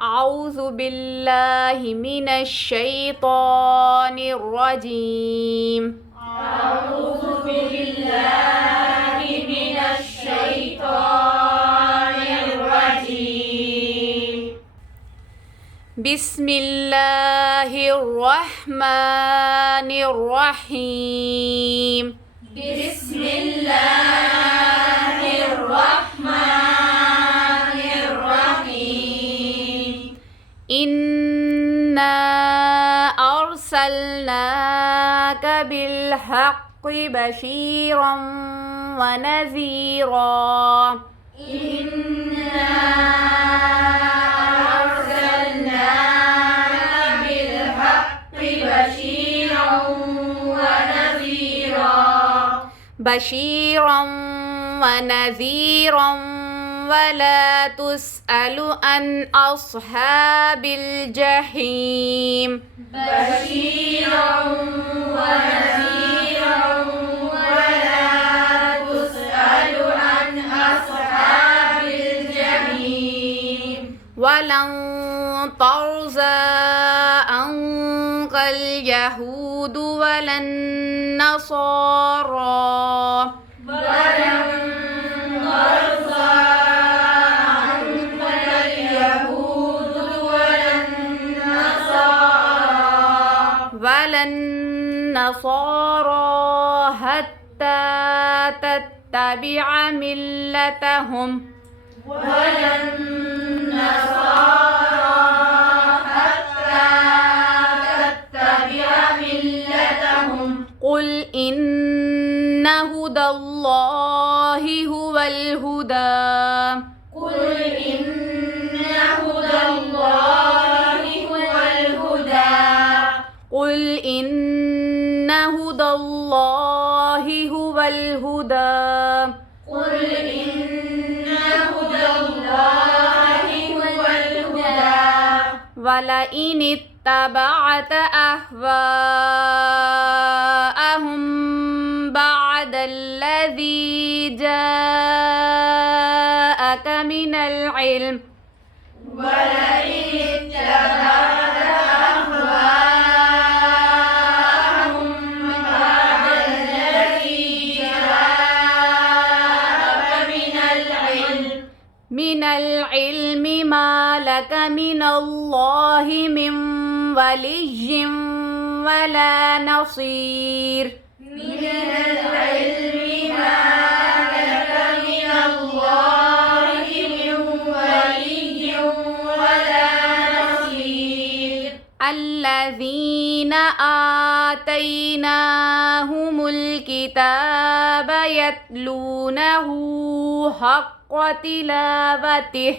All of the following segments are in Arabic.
أعوذ بالله من الشيطان الرجيم. أعوذ بالله من الشيطان الرجيم. بسم الله الرحمن الرحيم. بسم الله الرحمن الرحيم. إنا أرسلناك بالحق بشيرا ونذيرا. إنا أرسلناك بالحق بشيرا ونذيرا. بشيرا ونذيرا ولا تسأل عن أصحاب الجحيم. بشيرا ونذيرا ولا تسأل عن أصحاب الجحيم. ولن ترضى عنك اليهود ولا النصارى. ولن ترضى عنك اليهود ولا النصارى حتى تتبع ملتهم. ولا النصارى حتى تتبع ملتهم. قل إن هدى الله هو الهدى. قل إن هدى الله هو الهدى. قل إن هدى الله هو الهدى. قل إن هدى الله هو الهدى. ولئن اتبعت أهواءهم بعد الذي جاءك من العلم. ولئن اتبعت أهواءهم بعد الذي جاءك من العلم ما لك من الله من ولي ولا نصير. من العلم ما لك من الله من ولي ولا نصير. الذين آتيناهم الكتاب يتلونه حق تلاوته.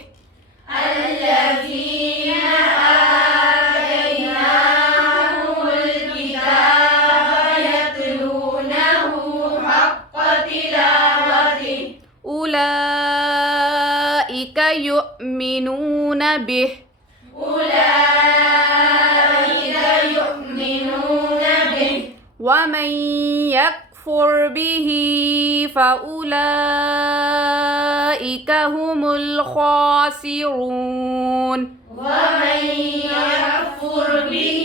الذين آتيناهم الكتاب يتلونه حق تلاوته. أولئك يؤمنون به. أولئك يؤمنون به. ومن يكفر به فأولئك هم الخاسرون. ومن يكفر به